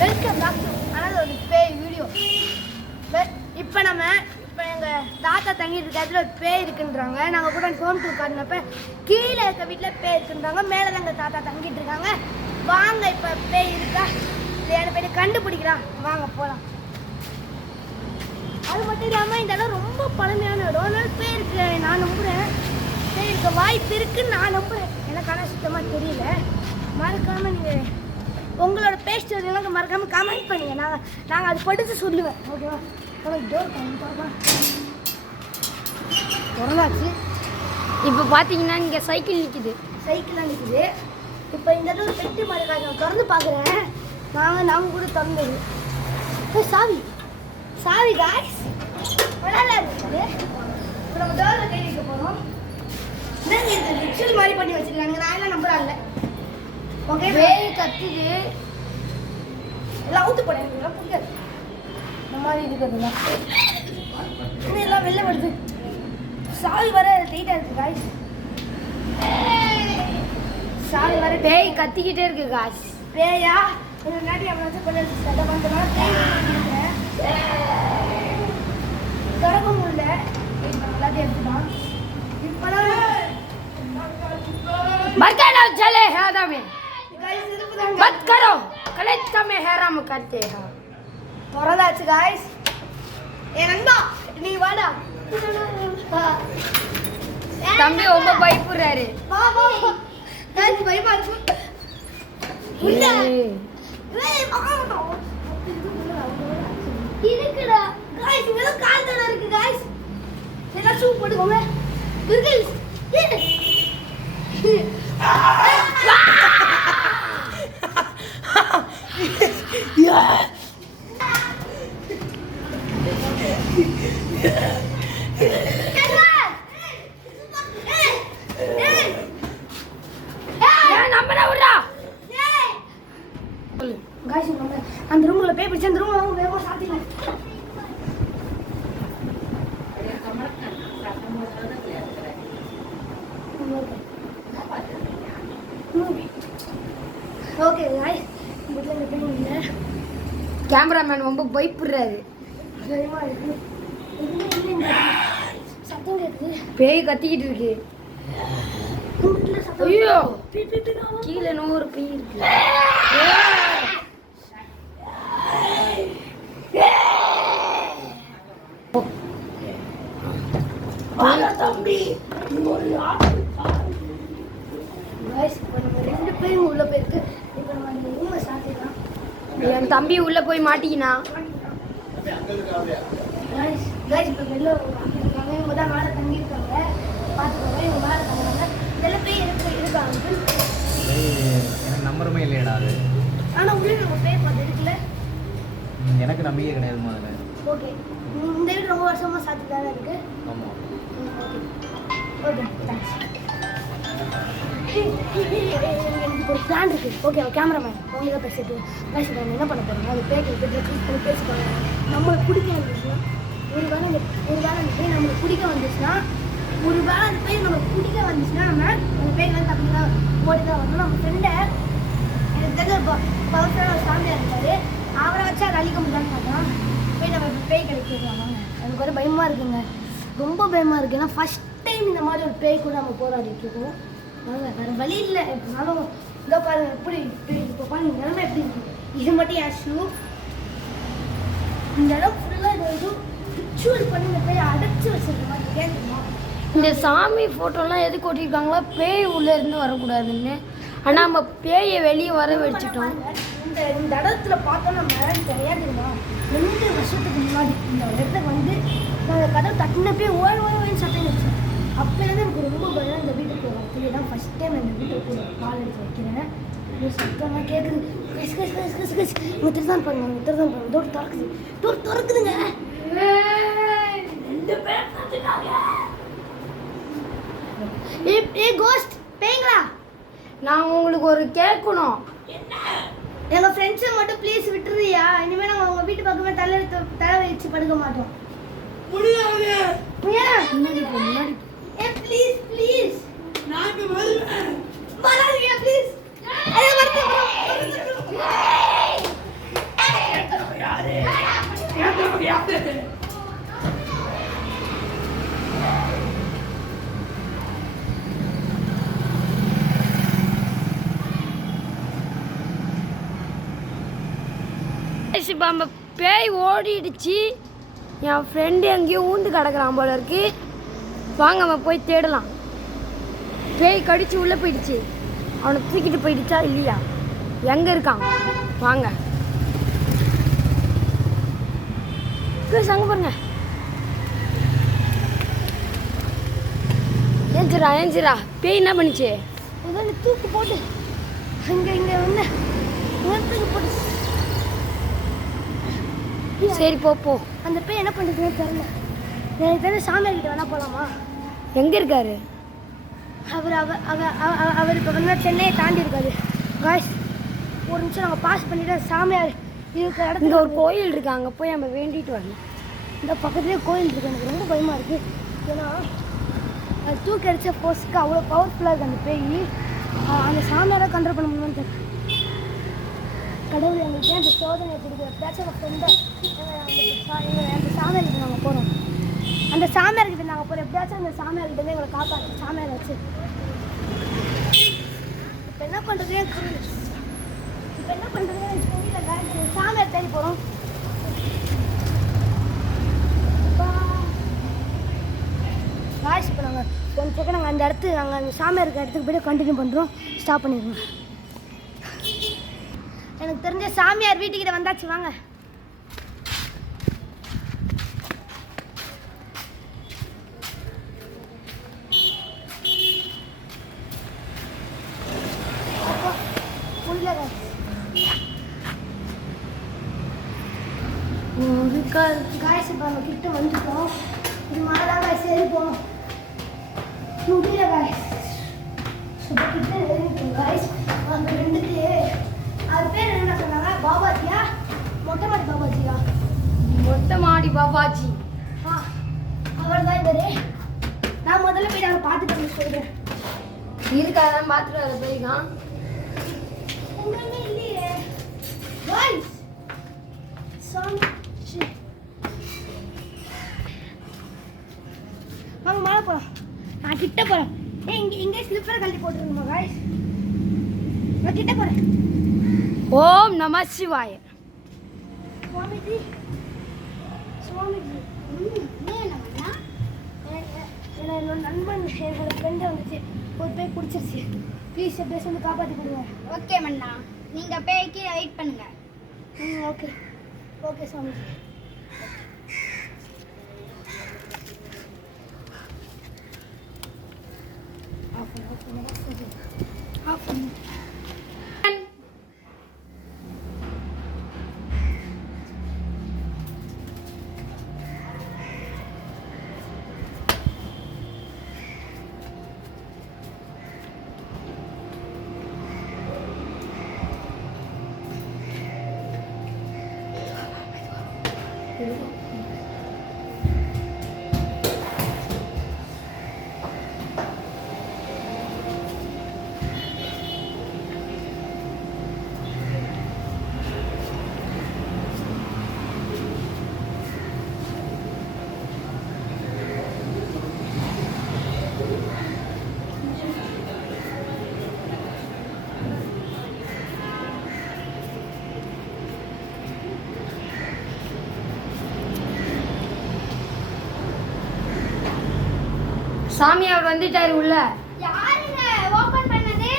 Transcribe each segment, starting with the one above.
Welcome back to another ஒரு பேய் video. இப்போ எங்கள் தாத்தா தங்கிட்டு இருக்க இடத்துல ஒரு பேய் இருக்குன்றாங்க. நாங்கள் கூட ஹோம் டூர் காட்டினப்ப கீழே இருக்க வீட்டில் பேய் இருக்குன்றாங்க. மேலே தான் எங்கள் தாத்தா தங்கிட்டு இருக்காங்க. வாங்க இப்போ பேய் இருக்கா இல்லையான்னு போய் கண்டுபிடிக்கிறான். வாங்க போகலாம். அது மட்டும் இல்லாமல் இந்த இடம் ரொம்ப பழமையான இடம். அதனால பேய் இருக்கு நான் நம்புகிறேன். பேய் இருக்க வாய்ப்பு இருக்குன்னு நான் நம்புகிறேன். எனக்கு ஆனால் சுத்தமாக தெரியல. மறக்காமல் நீங்கள் உங்களோட பேஸ்ட் எனக்கு மறக்காமல் கமெண்ட் பண்ணுங்க. நாங்கள் அது படித்து சொல்லுவேன். ஓகேவா? டோர் திறந்தாச்சு. இப்போ பார்த்தீங்கன்னா இங்கே சைக்கிள் நிற்குது. சைக்கிளாக நிற்குது. இப்போ இந்த இடத்துல ஒரு பெட்டி மாதிரி நான் திறந்து பார்க்குறேன். நாங்கள் கூட திறந்தது சாவி சாவி காய்ஸ் நல்லா இருக்குது. இப்போ நம்ம டோரில் கை வைக்க போகிறோம். என்னங்க இது ரிச்சுவல் மாதிரி பண்ணி வச்சுருக்காங்க. நான் எல்லாம் நம்புறாங்க. ஓகே பேய் கத்துது. எல்லாம் ஊத்து போட எனக்கு புரியாது. இந்த மாதிரி இருக்கிறதுலாம் இன்னும் எல்லாம் வெளில வருது. சாவி வர டைட்டாக இருக்குது காய்ஸ். சாவி வர பேய் கத்திக்கிட்டே இருக்கு காய்ஸ். பேயா இந்த நாட்டி அவனாச்சும் கொண்டு சட்டை பண்ணுறதுனால திறக்க முடியல. எல்லாத்தையும் எடுத்துட்டான். बरकरार चले हैरा में मत करो कलेक्टर में हैराम करते हैं. திறந்தாச்சு காய்ஸ். ஏ நண்பா நீ வாடா. தம்பி ரொம்ப பயப்படுறாரு. வா வா காய்ஸ் பயமா இருக்கு. இல்ல ஏய் மகா இருக்குடா காய்ஸ். இங்க கால் தட இருக்கு காய்ஸ். எல்லாம் ஷூ போட்டுக்கோங்க. பிரிகில்ஸ் அந்த ரூம்ல போய் பிடிச்ச அந்த ரூம்ல வேகமா சாத்திடலாம். ஓகே गाइस வீட்ல நிக்கணும் இல்ல. கேமராமேன் ரொம்ப பயப்படுறாரு. பயமா இருக்கு. சத்தம் கேக்குது. பேய் கத்திக்கிட்டு இருக்கு. ஐயோ கீழே நூறு பேய் இருக்கு. தம்பி ரெண்டு பேரும் உள்ள போயிருக்கு. இப்போ நம்ம அந்த ரூமை சாத்திடலாம். என் தம்பி உள்ள போய் மாட்டிக்கினா. இப்போ வெளில இருக்காங்க. இவங்க தான் மேலே தங்கியிருக்காங்க. பார்த்துக்கோங்க. இவங்க மேலே தங்குறாங்க. இதெல்லாம் பேய் இருக்காங்க. எனக்கு நம்புறமே இல்லையடா அது. ஆனால் உள்ளே நம்ம பேய் பார்த்து இருக்குல்ல. எனக்கு நம்பிக்கை கிடையாது முதல்ல. ஓகே இந்த வீடு ரொம்ப வருஷமாக சாத்தி தானே இருக்கு. ஆமாம் ஓகே தேங்க்ஸ். எனக்கு ஒரு பிளான் இருக்குது. ஓகே கேமராமேன் அவங்க தான் பேசிட்டு பேசிட்டாங்க. என்ன பண்ண போகிறாங்க அது பேக்கை பண்ணி பேசிப்பாங்க. நம்மளுக்கு பிடிக்க வந்துச்சுன்னா ஒரு வேளை அந்த பேய் நம்மளுக்கு பிடிக்க வந்துச்சுன்னா நம்ம அந்த பேய்லாம் தப்பி தான் ஓடி தான் வரணும். நம்ம ஃப்ரெண்டை எனக்கு தெரிஞ்ச பவர்ஃபுல்லான ஒரு சாமியாக இருக்காரு. அவரை வச்சு அதை அழிக்க முடியாதுன்னு பார்த்தோம். போய் நம்ம இப்போ பேய் கிடைக்கிறாங்க. எனக்கு ஒரு பயமாக இருக்குங்க. ரொம்ப பயமாக இருக்குது. ஏன்னா ஃபஸ்ட் டைம் இந்த மாதிரி ஒரு பேய் கூட நம்ம போராடிட்டு இருக்கோம். வேறு வழி இல்லை. எப்படினாலும் இதோ பாருங்க எப்படி இப்போ பாருங்க நிலமை எப்படி இருக்கு. இது மட்டும் என் ஷூ. இந்த இடம் ஃபுல்லாக இது வந்து ரிச்சுவல் பண்ணி இந்த பேய் அடைச்சி வச்சிருக்க மாதிரி கேட்குமா. இந்த சாமி ஃபோட்டோலாம் எதுக்கு ஒட்டியிருக்காங்களா? பேய் உள்ளே இருந்து வரக்கூடாதுன்னு. ஆனால் நம்ம பேயை வெளியே வர வச்சுட்டோம். இந்த இடத்துல பார்த்தோம் நம்ம தெரியாதுங்களா 2 வருஷத்துக்கு முன்னாடி இந்த இடத்துக்கு வந்து நான் கதை தட்டினப்பே ஓய்வு சட்டம் வச்சேன். அப்போலேருந்து எனக்கு ரொம்ப பயம் இந்த வீட்டுக்கு வரத்துலேயே தான் ஃபஸ்ட் டைம் இந்த வீட்டுக்கு கால் எடுத்து வைக்கிறேன். சத்தம்லாம் கேட்குது. இங்கே திருதான் பாருங்க டோர் திறக்குதுங்க. 2 பேர் பார்த்துட்டாங்க. ஏ கோஸ்ட் பேய்ங்களா, நான் உங்களுக்கு ஒரு கேட்கணும். எங்கள் ஃப்ரெண்ட்ஸை மட்டும் ப்ளீஸ் விட்டுறியா? இனிமேல் நாங்கள் உங்கள் வீட்டு பக்கமே தலை வச்சு படுக்க மாட்டோம். முடியாது. முன்னாடி ஏ ப்ளீஸ் நான் வராதீங்க ப்ளீஸ். இப்போ நம்ம பேய் ஓடிடுச்சு. என் ஃப்ரெண்டு எங்கேயோ ஊந்து கிடக்குறான் போல இருக்கு. வாங்க நம்ம போய் தேடலாம். பேய் கடிச்சு உள்ளே போயிடுச்சு. அவனை தூக்கிட்டு போயிடுச்சா இல்லையா, எங்கே இருக்கான் வாங்க. அங்கே பாருங்க. ஏஞ்சிரா பேய் என்ன பண்ணிச்சு? தூக்கு போட்டு இங்கே வந்து தூக்கு போட்டு. சரி போ. அந்த பேய் என்ன பண்ணுறதுன்னு தெரியல. எனக்கு தெரிஞ்ச சாமியார் கிட்ட வேணா போகலாமா? எங்கே இருக்காரு அவர் இப்போ வந்து சென்னையை தாண்டி இருக்காரு. காய்ஸ் ஒரு நிமிஷம் நாங்கள் பாஸ் பண்ணிவிட்டு சாமியார் இருக்கிற இடத்துல இங்கே ஒரு கோயில் இருக்கு, அங்கே போய் நம்ம வேண்டிட்டு வரணும். இந்த பக்கத்துலேயே கோயில் இருக்குது. எனக்கு ரொம்ப பயமாக இருக்குது. ஏன்னா அது தூக்கி அடித்த போஸ்ட்டுக்கு அவ்வளோ பவர்ஃபுல்லாக இருக்குது அந்த பேய். அந்த சாமியாரை கண்ட்ரோல் பண்ண முடியுமான்னு தெரியல. கடவுள் எங்களுக்கு அந்த சோதனை கொடுக்குற பிரச்சனை ஃப்ரெண்டை அந்த சாமியார்கிட்ட நாங்கள் போகிறோம். அந்த சாமியார்கிட்ட நாங்கள் போகிறோம். எப்படியாச்சும் அந்த சாமியார்கிட்ட எங்களை காப்பாற்று. சாமியார் வச்சு இப்போ என்ன பண்ணுறதே புரியல. இப்போ என்ன பண்ணுறதே எனக்கு தெரியல. சாமியார் தேடி போகிறோம். காய்ஸ் இப்போ நாங்கள் ஒன் செகண்ட் நாங்கள் அந்த இடத்துக்கு நாங்கள் அந்த சாமியார் இருக்கிற இடத்துக்கு போய்ட்டு கண்டினியூ பண்ணுறோம். ஸ்டாப் பண்ணிடுவோம். எனக்கு தெரிஞ்ச சாமியார் வீட்டுக்கிட்ட வந்தாச்சு வாங்க. காய்ச்சி பாருங்க கிட்ட வந்துட்டோம். இது மாதிரிதான் காய்ச்சி ஏறிப்போம். முடியல காய்ச்சி கிட்ட ஏறிப்போம். காய்ச்சி அந்த ரெண்டுக்கு அது பேர் என்ன சொன்னாங்க? பாபாஜியா? மொட்டை மாடி பாபாஜியா? மொட்டை மாடி பாபாஜி. அவர் தான் இவரு. நான் முதல்ல போய் நாங்கள் பார்த்துட்டு வந்து சொல்கிறேன். இருக்காதான் பார்த்துட்டு அதை போய்க்கான். ஒன்றுமே இல்லையே காய்ஸ். சாமி வாங்க மேலே போகலாம். நான் கிட்ட போகிறேன். இங்கே ஸ்லிப்பரை கழட்டி போட்டுருங்கம்மா காய்ஸ். நான் கிட்ட போகிறேன். ஓம் நம சிவாய. சுவாமிஜி என்னோட நண்பன் என்னோட ஃப்ரெண்டை வந்துச்சு ஒரு பேய் பிடிச்சிருச்சு. ப்ளீஸ் எப்படியே வந்து காப்பாற்றி கொடுங்க. ஓகே மண்ணா, நீங்கள் பேய்க்கு வெயிட் பண்ணுங்க. Okay okay Swamiji. சாமியார் வந்துட்டாரு உள்ள. யாருங்க ஓபன் பண்ணது?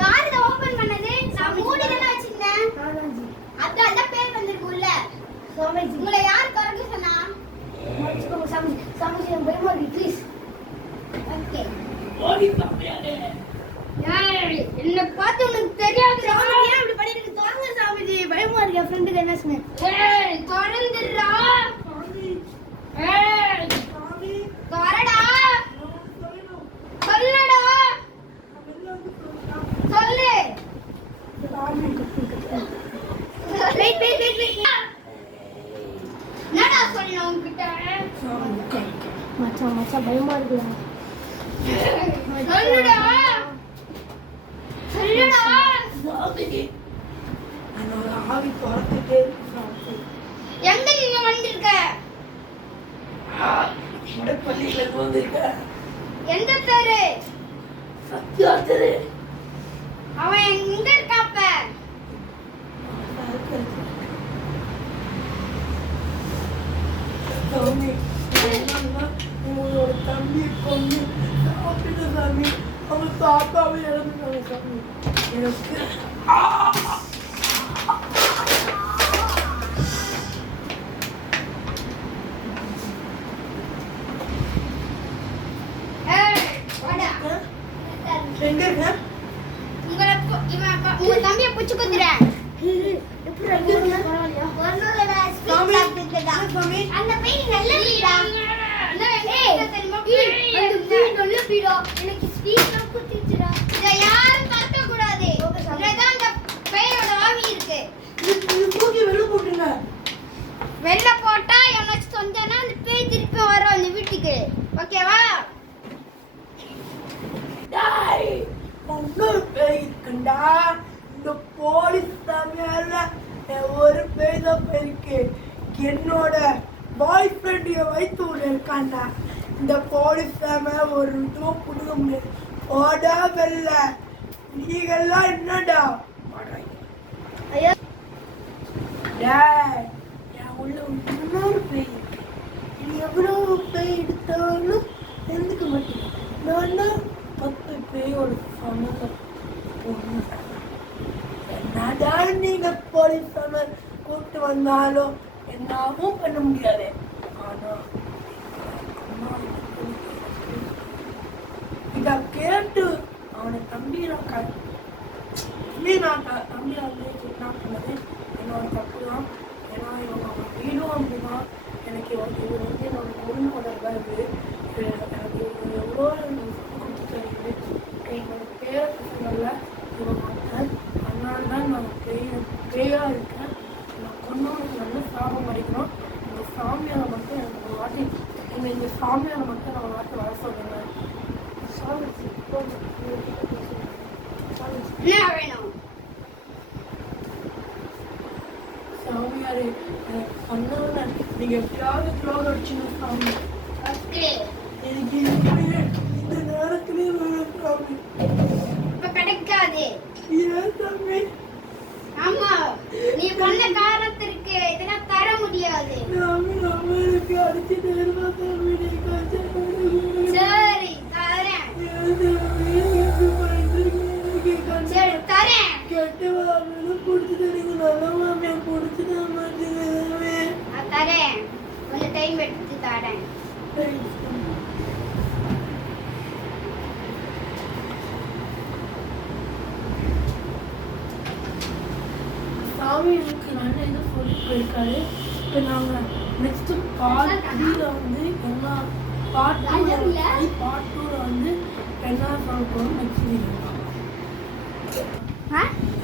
யார் இத ஓபன் பண்ணது? நான் மூடி தான வச்சிருந்தேன். அதான் பேர் வந்திருக்கு உள்ள. சுவாமிஜி உங்களை யார் திறக்க சொன்னா? மன்னிச்சுக்கோங்க சாமிஜி. சாமிஜி எனக்கு பயமா இருக்கு ப்ளீஸ். ஓகே. என்ன பார்த்து உனக்கு தெரியாது. சாமிஜி ஏன் இப்படி பண்ணிட்டு தோங்க சாமிஜி? பயமா இருக்கு. என் ஃப்ரெண்டுக்கு என்ன சொன்னேன்? திறந்துடுறா. வரடா. சொல்லுடா. சொல்லு. வெயிட். என்னடா சொல்லணும் உன்கிட்ட? மச்சான் பயமா இருக்குடா. சொல்லுடா. சொல்லுடா. எங்க நீங்க முடப்பள்ளியில இருந்து வந்திருக்கேன். எந்த தெரு? சத்யா தெரு. அவன் எங்க இருக்காப்ப? சாமி, உங்களோட தம்பி பொண்ணு சாப்பிட்டு சாமி, அவன் சாப்பாவே இறந்துட்டாங்க சாமி. எனக்கு ஏய், வாடா. எங்க இருக்க? உங்க தம்பியை புடிச்சு குத்துறேன். சாமி, சாமி, அந்த பையன் நல்ல வீடா. எனக்கு ஸ்பீக்கர் குத்திச்சுடா. இத யாரும் தட்ட கூடாது. இதுதான் அந்த பேயோட ஆவி இருக்கு. இது தூக்கி வெளில போட்டுருங்க. வெளில போட்டா எவனாச்சும் சொந்தனா அந்த பேய் திருப்பி வரும் அந்த வீட்டுக்கு. ஓகேவா? டேய், இன்னொரு பேய் இருக்குண்டா. இந்த போலீஸ் சாமியார்ல ஒரு பேய் தான் போயிருக்கு. என்னோட பாய் ஃப்ரெண்ட் வைத்து உள்ள இருக்காண்டா. இந்த போலீஸ் சாமி ஒரு இதுவும் புடுங்க முடியாது. ஓடா வெல்ல நீங்கெல்லாம் என்னடா ஐயா டேய், என் உள்ள இன்னொரு பேய் இருக்கு. நீ எவ்வளவு பேய் எடுத்தாலும் தெரிஞ்சுக்க மாட்டேன். நான் தான் 10 பேயோட சமூகம் பொண்ணு. என்னடா நீங்க போலீஸ் சாமி கூப்பிட்டு வந்தாலும் என்னாவும் பண்ண முடியாது. ஆனா இத கேட்டு அவனை தம்பி நான் தம்பி வந்து என்ன பண்ணது என்னோட தப்பு தான். ஏன்னா இவங்க அவன் வீடும் அப்படிதான். எனக்கு இவர் வந்து என்னோட பொண்ணோட வருது. எனக்கு இவங்க எவ்வளோ கொடுத்துட்டு என்னோட பேர பசங்கள்ல இவன் மாட்டேன். அதனால தான் நான் பேயா இருக்கேன். நான் கொண்டவனுக்கு நல்ல சாபம் அடிக்கணும். இந்த சாமியாரை மட்டும் எனக்கு ஒரு வாட்டி இந்த சாமியாரை மட்டும் நான் ஒரு வாட்டி வர சொல்லுங்க. சாமி என்ன வேணும்? சாமியாரே, சொன்னவன நீங்க எப்படியாவது துரோகம் அடிச்சுங்க சாமி. ஓகே. எனக்கு இப்படியே இந்த நேரத்திலே வேணும் சாமி. இப்ப கிடைக்காது. ஏன் சாமி? ஆமா, நீ பண்ண காரணத்திற்கு இதெல்லாம் தர முடியாது. சாமி, எனக்கு அடிச்சு நேரமா சாமி நீங்க சரி தரேன். சரி தரேன். கெட்ட மாமியும் பிடிச்சிட்டு நீங்க நல்ல மாமியா பிடிச்சிட மாட்டீங்க. நான் தரேன். கொஞ்சம் டைம் எடுத்து தரேன். சாமி எனக்கு நல்ல இது சொல்லி போயிருக்காரு. இப்போ நாங்கள் நெக்ஸ்ட் பார்ட் 3ல வந்து என்ன பார்ட் 2ல வந்து என்ன சொல்ல போகிறோம் நெக்ஸ்ட் வீடியோ.